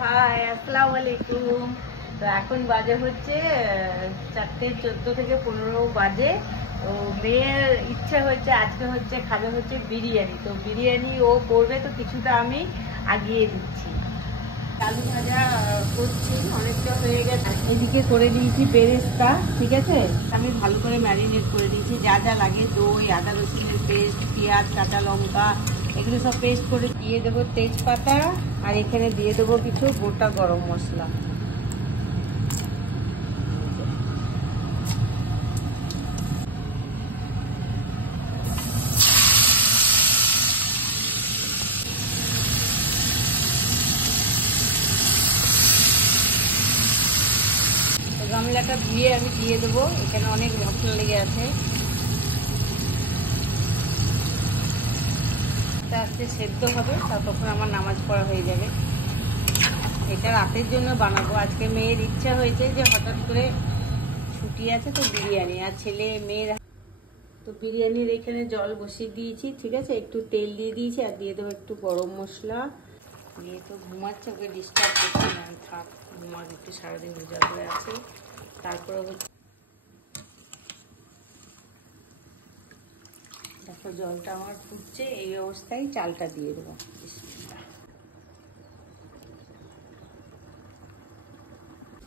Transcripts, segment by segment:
High, আসসালামু আলাইকুম। তো এখন বাজে হচ্ছে 4:14 থেকে 15 বাজে। তো মেয়ের ইচ্ছা হচ্ছে আজকে হচ্ছে খাবে হচ্ছে বিরিয়ানি। তো বিরিয়ানি ও করবে, তো কিছুটা আমি আগিয়ে দিচ্ছি। আলু ভাজা করছি, অনেকটা হয়ে গেছে। এদিকে করে দিয়েছি বেরেস্তা, ঠিক আছে। আমি ভালো করে ম্যারিনেট করে দিয়েছি, যা যা লাগে দই, আদা রসুনের পেস্ট, পেঁয়াজ, কাঁচা লঙ্কা, এগুলো সব পেস্ট করে দিয়ে দেবো তেজপাতা, আর এখানে দিয়ে দেবো কিছু গোটা গরম মশলা। গামলাটা ধুয়ে আমি দিয়ে দেবো, এখানে অনেক মশলা লেগে আছে। আস্তে আস্তে সেদ্ধ হবে, ততক্ষণ আমার নামাজ পড়া হয়ে যাবে। এটা রাতের জন্য বানাবো। আজকে মেয়ের ইচ্ছা হয়েছে যে হঠাৎ করে ছুটি আছে, তো বিরিয়ানি, আর ছেলে মেয়ের। তো বিরিয়ানির এখানে জল বসিয়ে দিয়েছি, ঠিক আছে। একটু তেল দিয়ে দিয়েছি, আর দিয়ে দেবো একটু গরম মশলা। মেয়ে তো ঘুমাচ্ছে, ওকে ডিস্টার্ব করছি না, থাক ঘুমাক, একটু সারাদিন রোজা করে আছে। তারপরে হচ্ছে দেখো জলটা আমার ফুটছে, এই অবস্থায় চালটা দিয়ে দেবো।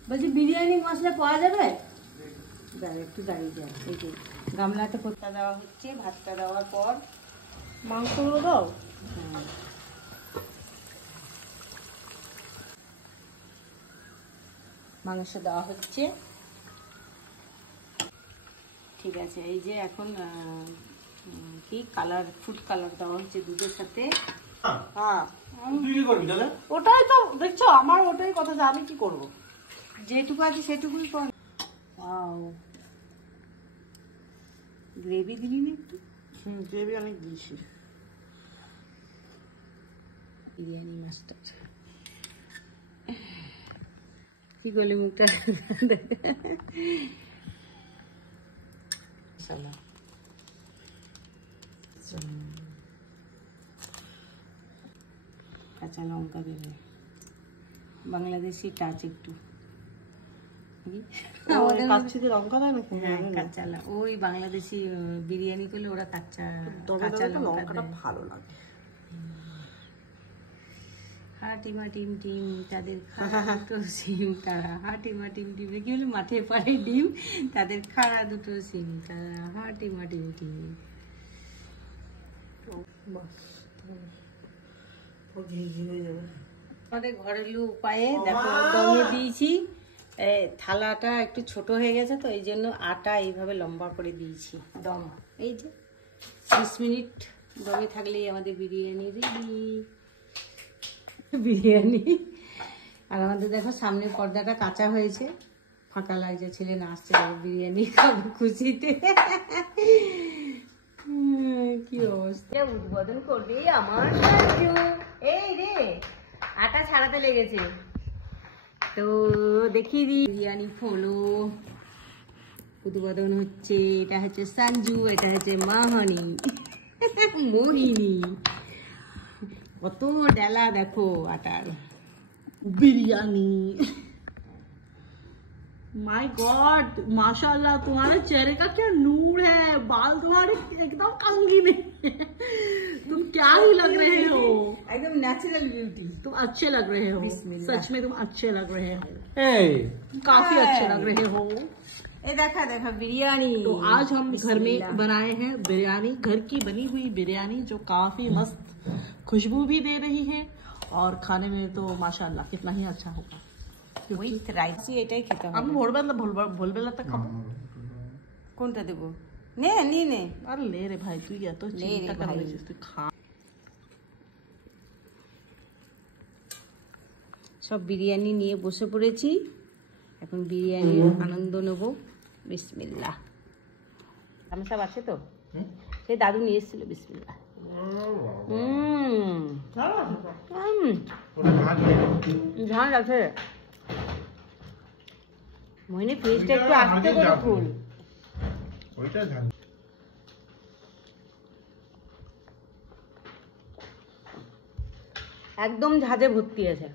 বলছি বিরিয়ানি মশলা পাওয়া যাবে? একটু দাঁড়িয়ে যায়। এই যে গামলাতে ভর্তা দেওয়া হচ্ছে, ভাতটা দেওয়ার পর মাংসগুলো দাও। হ্যাঁ, মাংস দেওয়া হচ্ছে, ঠিক আছে। এই যে এখন কি কালার, ফুড কালার দেওয়া হচ্ছে দুধের সাথে। হ্যাঁ, ওটাই তো দেখছো, আমার ওটাই কথা যে আমি কি করব, যেটুকু আছে সেটুকুই কর। গ্রেভি দিলি না একটু? গ্রেভি অনেক দিয়েছি। বিরিয়ানি মাস্টার কি করলি মুখটা? কাঁচা লঙ্কা দেবে, বাংলাদেশি টাচ একটু। লঙ্কা দেয় না? হ্যাঁ, কাঁচা ওই বাংলাদেশি বিরিয়ানি করলে ওরা কাঁচা লঙ্কাটা ভালো লাগে। হাটিমা টিম টিম তাদের খাড়া দুটো সিম তারা, হাটিমা টিম টিম কি বলে, মাঠে পাড়ে ডিম তাদের খাড়া দুটো সিম তারা, হাটিমা টিম টিম। আমাদের ঘরেলু উপায়ে দেখো দমে দিয়েছি। থালাটা একটু ছোট হয়ে গেছে, তো এই জন্য আটা এইভাবে লম্বা করে দিয়েছি দম। এই যে 20 মিনিট দমে থাকলেই আমাদের বিরিয়ানি রেডি। বিরিয়ানি। আর আমাদের দেখো সামনে পর্দাটা কাঁচা হয়েছে, ফাঁকা লাগছে, ছেলে নাচছে বিরিয়ানি খাবো খুশিতে। কি অবস্থা, উদ্বোধন করবি আমার সাজু। এই রে আটা ছাড়াতে লেগেছে, তো দেখিয়ে দিই। বিরিয়ানি ফলো উদ্বোধন হচ্ছে। এটা হচ্ছে সঞ্জু, এটা হচ্ছে মাহানি, মোহিনী। কত ডালা দেখো আটার। बिरयानी। माय गॉड, माशाल्लाह, तुम्हारे चेहरे का क्या नूर है, बाल तुम्हारे एकदम कंघी में। तुम क्या ही लग रहे हो, एकदम नेचुरल ब्यूटी। तुम अच्छे लग रहे हो, सच में तुम अच्छे लग रहे हो, काफी अच्छे लग रहे हो। ये देखा देखा बिरयानी। तो आज हम घर में बनाए हैं बिरयानी, घर की बनी हुई बिरयानी, जो काफी मस्त खुशबू भी दे रही है, और खाने में तो माशाल्लाह कितना ही अच्छा होगा। উইথ রাইস এটাই খেতে হবে। আমি ভোরবেলাতে খাবো। কোনটা দেবো? নে নে নে। আরে লে রে ভাই, তুই এত চিন্তা করিস, তুই খা। সব বিরিয়ানি নিয়ে বসে পড়েছি, এখন বিরিয়ানির আনন্দ নেব। বিসমিল্লাহ। আমি সব আছে তো, সে দাদু নিয়ে এসেছিল। বিসমিল্লাহ। ঝাল আছে। মহিনী ফ্রিজটা একটু আস্তে করে খুল। একদম ঝাঁঝে ভর্তি আছে।